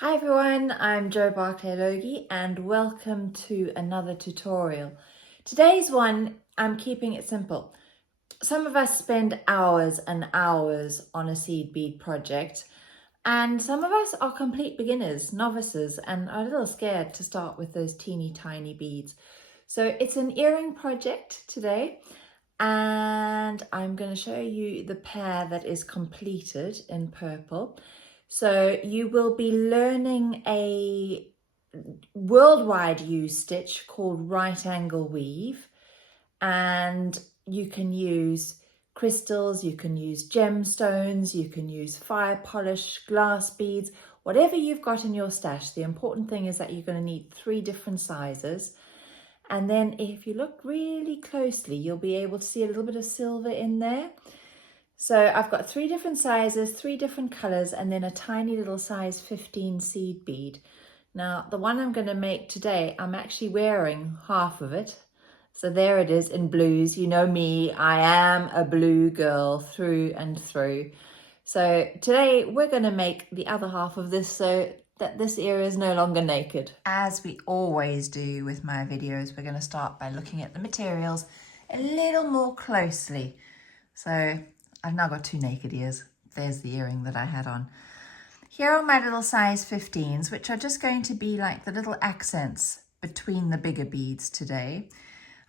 Hi everyone, I'm Jo Barclay-Logie and welcome to another tutorial. Today's one, I'm keeping it simple. Some of us spend hours and hours on a seed bead project, and some of us are complete beginners, novices, and are a little scared to start with those teeny tiny beads. So it's an earring project today, and I'm going to show you the pair that is completed in purple. So you will be learning a worldwide use stitch called right angle weave, and you can use crystals, you can use gemstones, you can use fire polish, glass beads, whatever you've got in your stash. The important thing is that you're going to need 3 different sizes. And then if you look really closely, you'll be able to see a little bit of silver in there. So I've got 3 different sizes, 3 different colors, and then a tiny little size 15 seed bead. Now, the one I'm going to make today, I'm actually wearing half of it. So there it is in blues. You know me, I am a blue girl through and through. So today we're going to make the other half of this so that this area is no longer naked. As we always do with my videos, we're going to start by looking at the materials a little more closely. So I've now got 2 naked ears. There's the earring that I had on. Here are my little size 15s, which are just going to be like the little accents between the bigger beads today.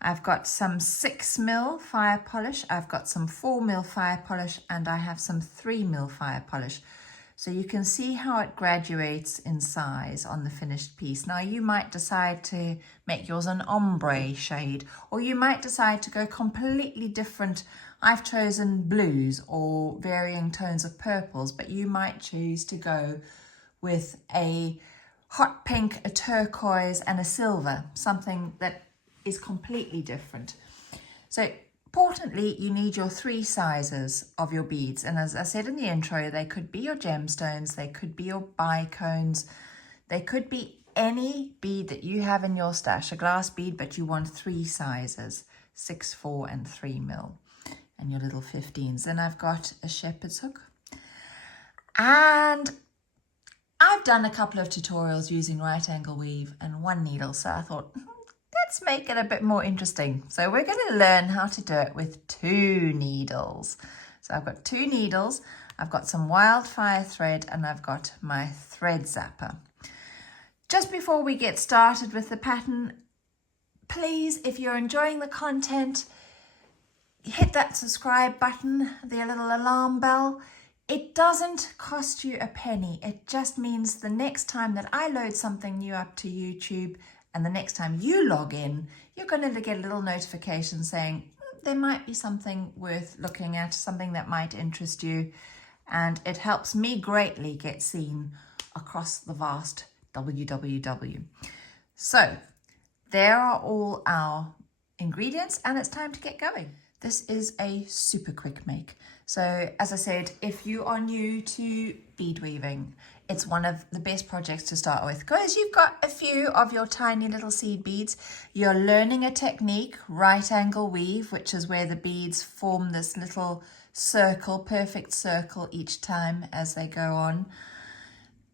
I've got some 6mm fire polish, I've got some 4mm fire polish, and I have some 3mm fire polish. So you can see how it graduates in size on the finished piece. Now you might decide to make yours an ombre shade, or you might decide to go completely different. I've chosen blues or varying tones of purples, but you might choose to go with a hot pink, a turquoise, and a silver, something that is completely different. So importantly, you need your 3 sizes of your beads. And as I said in the intro, they could be your gemstones, they could be your bicones, they could be any bead that you have in your stash, a glass bead, but you want 3 sizes, 6, 4, and 3mm, and your little 15s. Then I've got a shepherd's hook. And I've done a couple of tutorials using right angle weave and 1 needle, so I thought, let's make it a bit more interesting. So we're going to learn how to do it with 2 needles. So I've got 2 needles, I've got some wildfire thread, and I've got my thread zapper. Just before we get started with the pattern, please, if you're enjoying the content, hit that subscribe button, the little alarm bell. It doesn't cost you a penny. It just means the next time that I load something new up to YouTube, and the next time you log in, you're going to get a little notification saying there might be something worth looking at, something that might interest you. And it helps me greatly get seen across the vast www. So there are all our ingredients, and it's time to get going. This is a super quick make. So as I said, if you are new to bead weaving, it's one of the best projects to start with because you've got a few of your tiny little seed beads. You're learning a technique, right angle weave, which is where the beads form this little circle, perfect circle each time as they go on.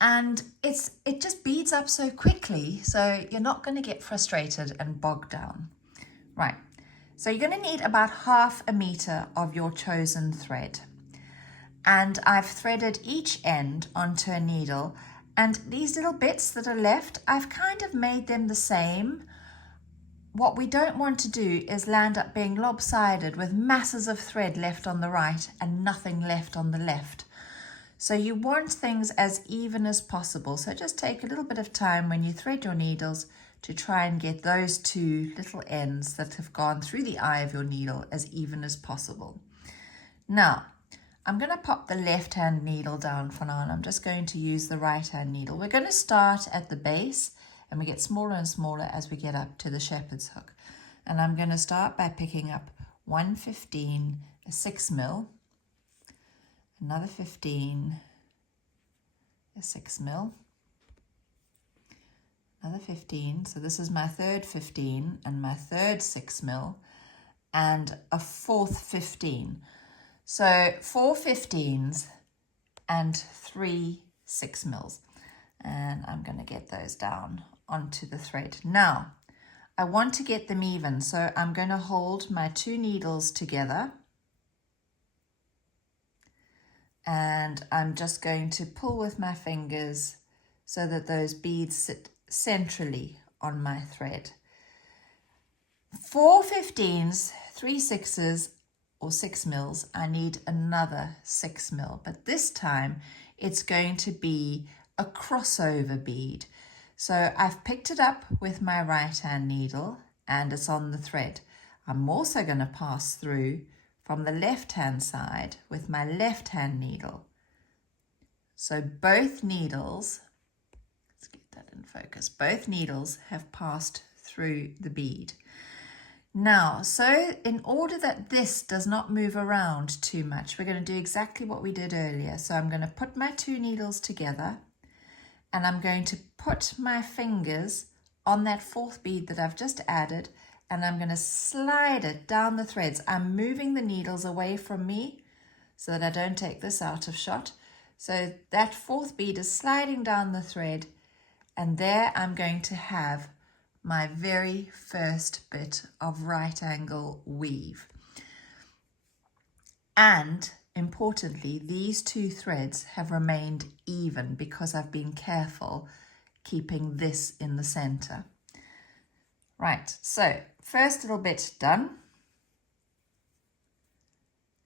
And it just beads up so quickly, so you're not going to get frustrated and bogged down. Right. So you're going to need about 1/2 meter of your chosen thread. And I've threaded each end onto a needle, and these little bits that are left, I've kind of made them the same. What we don't want to do is land up being lopsided with masses of thread left on the right and nothing left on the left. So you want things as even as possible. So just take a little bit of time when you thread your needles to try and get those 2 little ends that have gone through the eye of your needle as even as possible. Now, I'm going to pop the left-hand needle down for now, and I'm just going to use the right-hand needle. We're going to start at the base, and we get smaller and smaller as we get up to the shepherd's hook. And I'm going to start by picking up 1/15, a 6mm, another 15, a 6mm, another 15, so this is my 3rd 15 and my 3rd 6mm, and a 4th 15. So 4 15s and 3 6mm. And I'm going to get those down onto the thread. Now, I want to get them even, so I'm going to hold my 2 needles together. And I'm just going to pull with my fingers so that those beads sit centrally on my thread. 4 15s, 3 6s, or 6 mils, I need another 6 mil, but this time it's going to be a crossover bead. So I've picked it up with my right hand needle and it's on the thread. I'm also going to pass through from the left hand side with my left hand needle. So both needles, let's get that in focus, both needles have passed through the bead. Now, so in order that this does not move around too much, we're going to do exactly what we did earlier. So I'm going to put my 2 needles together and I'm going to put my fingers on that 4th bead that I've just added and I'm going to slide it down the threads. I'm moving the needles away from me so that I don't take this out of shot. So that 4th bead is sliding down the thread and there I'm going to have my very first bit of right angle weave. And importantly, these 2 threads have remained even because I've been careful keeping this in the center. Right, so first little bit done.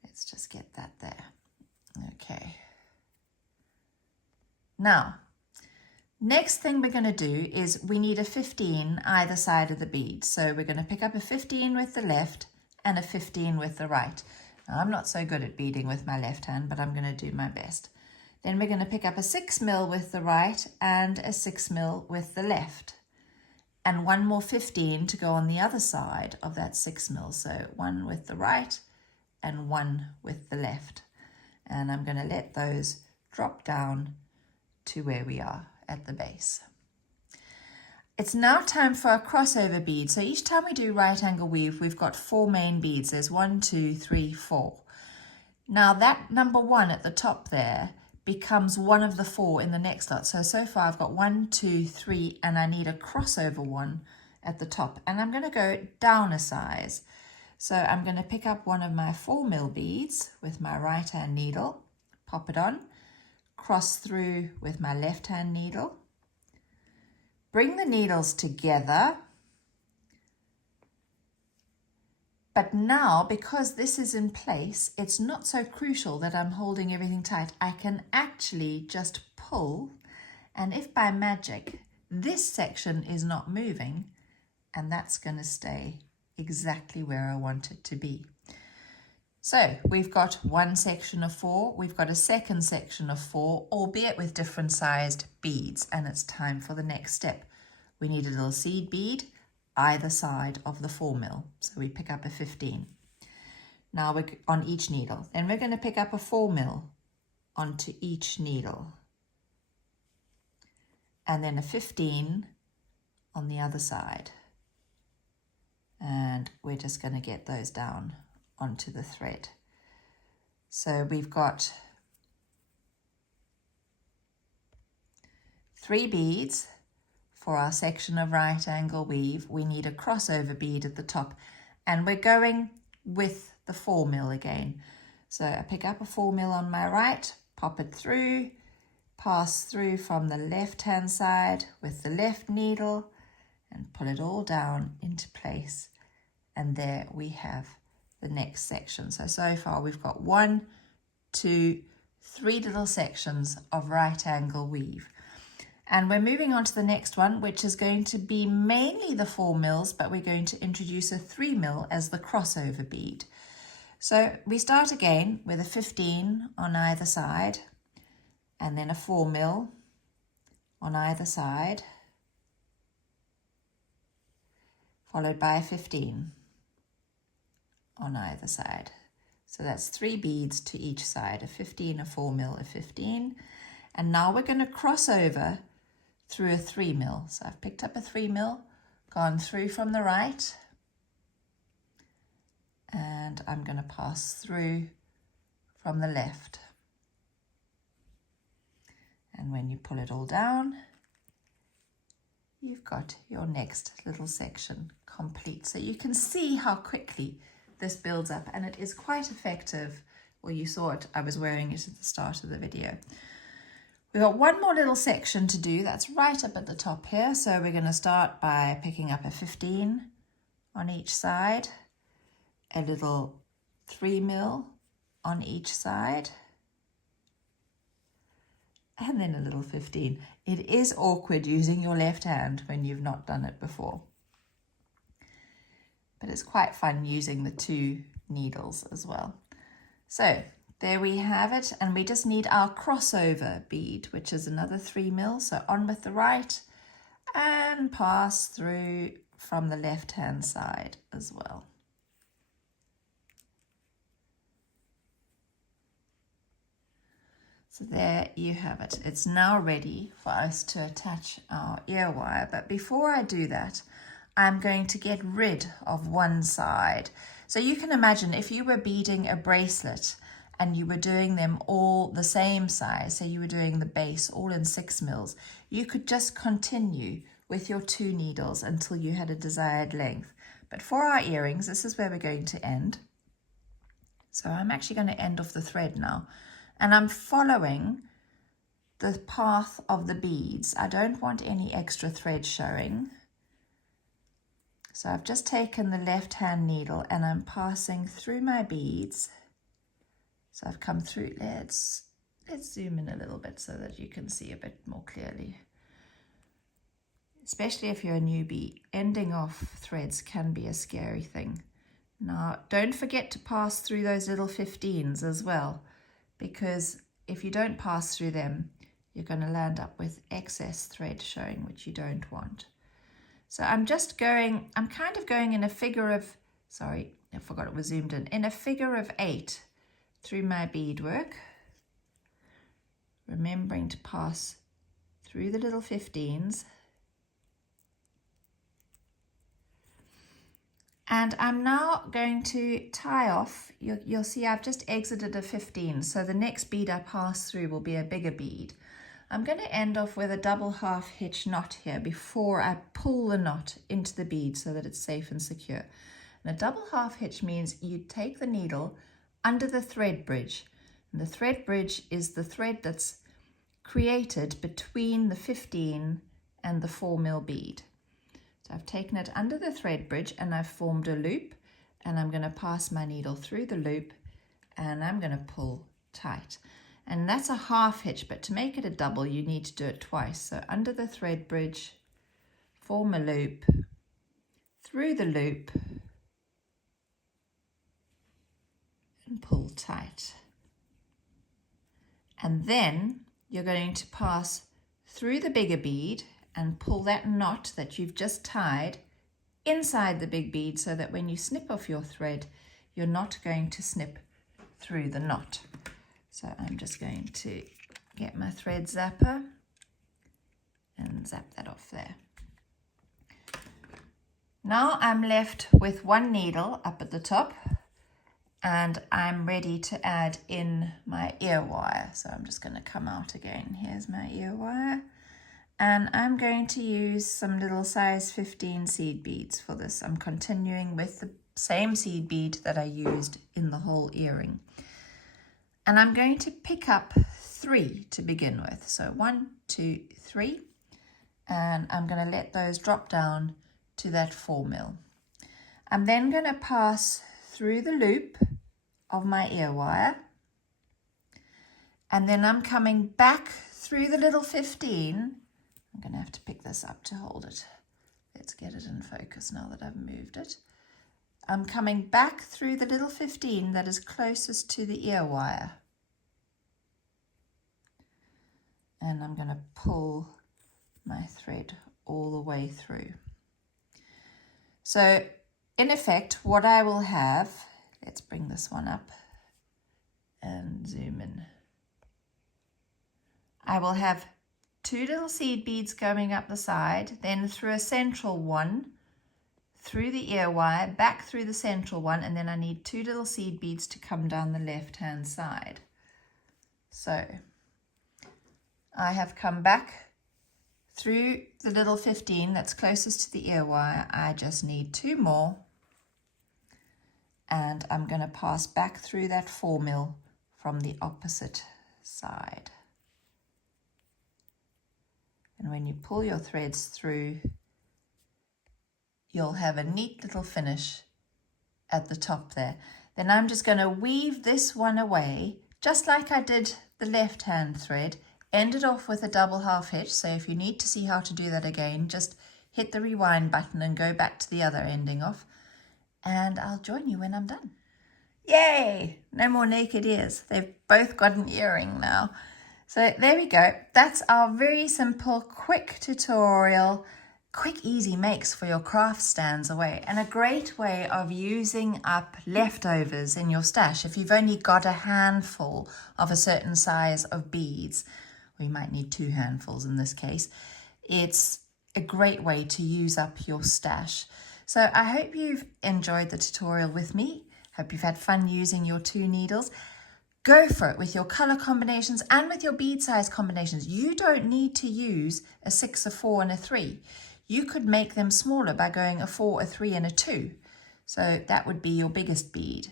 Let's just get that there. Okay. Now, next thing we're going to do is we need a 15 either side of the bead. So we're going to pick up a 15 with the left and a 15 with the right. Now, I'm not so good at beading with my left hand, but I'm going to do my best. Then we're going to pick up a 6 mil with the right and a 6 mil with the left. And 1 more 15 to go on the other side of that 6 mil. So 1 with the right and 1 with the left. And I'm going to let those drop down to where we are at the base. It's now time for our crossover bead. So each time we do right angle weave, we've got 4 main beads. There's 1, 2, 3, 4. Now that number 1 at the top there becomes one of the 4 in the next lot. So far I've got 1, 2, 3, and I need a crossover one at the top. And I'm going to go down a size. So I'm going to pick up one of my 4 mil beads with my right hand needle, pop it on, cross through with my left hand needle, bring the needles together. But now, because this is in place, it's not so crucial that I'm holding everything tight. I can actually just pull, and if by magic this section is not moving, and that's going to stay exactly where I want it to be. So we've got one section of 4, we've got a second section of 4, albeit with different sized beads, and it's time for the next step. We need a little seed bead either side of the 4 mil. So we pick up a 15. Now we're on each needle. Then we're going to pick up a 4 mil onto each needle. And then a 15 on the other side. And we're just going to get those down onto the thread. So we've got 3 beads. For our section of right angle weave, we need a crossover bead at the top, and we're going with the 4 mil again. So I pick up a 4 mil on my right, pop it through, pass through from the left hand side with the left needle and pull it all down into place. And there we have the next section. So far we've got 1, 2, 3 little sections of right angle weave. And we're moving on to the next one, which is going to be mainly the 4 mils, but we're going to introduce a 3 mil as the crossover bead. So we start again with a 15 on either side, and then a 4 mil on either side, followed by a 15 on either side. So that's 3 beads to each side, a 15, a 4 mil, a 15. And now we're going to cross over through a 3 mil. So I've picked up a 3 mil, gone through from the right, and I'm going to pass through from the left. And when you pull it all down, you've got your next little section complete. So you can see how quickly this builds up, and it is quite effective. Well, you saw it, I was wearing it at the start of the video. We've got one more little section to do. That's right up at the top here. So we're going to start by picking up a 15 on each side, a little 3mm on each side, and then a little 15. It is awkward using your left hand when you've not done it before, but it's quite fun using the two needles as well. So there we have it, and we just need our crossover bead, which is another 3mm. So on with the right and pass through from the left hand side as well. So there you have it. It's now ready for us to attach our ear wire. But before I do that, I'm going to get rid of one side. So you can imagine if you were beading a bracelet and you were doing them all the same size, so you were doing the base all in 6mm, you could just continue with your two needles until you had a desired length. But for our earrings, this is where we're going to end. So I'm actually going to end off the thread now. And I'm following the path of the beads. I don't want any extra thread showing. So I've just taken the left hand needle and I'm passing through my beads. So I've come through, let's zoom in a little bit so that you can see a bit more clearly. Especially if you're a newbie, ending off threads can be a scary thing. Now, don't forget to pass through those little 15s as well, because if you don't pass through them, you're going to land up with excess thread showing, which you don't want. So I'm kind of going in a figure of, sorry, I forgot it was zoomed in a figure of 8 through my beadwork, remembering to pass through the little 15s. And I'm now going to tie off, you'll see I've just exited a 15, so the next bead I pass through will be a bigger bead. I'm going to end off with a double half hitch knot here before I pull the knot into the bead so that it's safe and secure. And a double half hitch means you take the needle under the thread bridge. And the thread bridge is the thread that's created between the 15 and the 4mm bead. So I've taken it under the thread bridge and I've formed a loop, and I'm going to pass my needle through the loop and I'm going to pull tight. And that's a half hitch, but to make it a double you need to do it twice. So under the thread bridge, form a loop, through the loop and pull tight. And then you're going to pass through the bigger bead and pull that knot that you've just tied inside the big bead so that when you snip off your thread, you're not going to snip through the knot. So I'm just going to get my thread zapper and zap that off there. Now I'm left with one needle up at the top and I'm ready to add in my ear wire. So I'm just going to come out again. Here's my ear wire. And I'm going to use some little size 15 seed beads for this. I'm continuing with the same seed bead that I used in the whole earring. And I'm going to pick up 3 to begin with. So 1, 2, 3. And I'm going to let those drop down to that 4mm. I'm then going to pass through the loop of my ear wire. And then I'm coming back through the little 15. I'm going to have to pick this up to hold it. Let's get it in focus now that I've moved it. I'm coming back through the little 15 that is closest to the ear wire. And I'm going to pull my thread all the way through. So in effect, what I will have, let's bring this one up and zoom in. I will have 2 little seed beads going up the side, then through a central one, through the ear wire, back through the central one, and then I need 2 little seed beads to come down the left hand side. So I have come back through the little 15 that's closest to the ear wire. I just need 2 more. And I'm going to pass back through that 4 mil from the opposite side. And when you pull your threads through, you'll have a neat little finish at the top there. Then I'm just going to weave this one away, just like I did the left hand thread. End it off with a double half hitch. So if you need to see how to do that again, just hit the rewind button and go back to the other ending off. And I'll join you when I'm done. Yay! No more naked ears. They've both got an earring now. So there we go. That's our very simple, quick tutorial. Quick, easy makes for your craft stands away, and a great way of using up leftovers in your stash. If you've only got a handful of a certain size of beads, we might need 2 handfuls in this case, it's a great way to use up your stash. So I hope you've enjoyed the tutorial with me. Hope you've had fun using your 2 needles. Go for it with your color combinations and with your bead size combinations. You don't need to use a 6, a 4, and a 3. You could make them smaller by going a 4, a 3, and a 2. So that would be your biggest bead.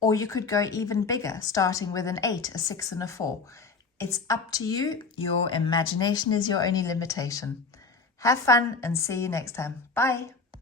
Or you could go even bigger, starting with an 8, a 6, and a 4. It's up to you. Your imagination is your only limitation. Have fun and see you next time. Bye.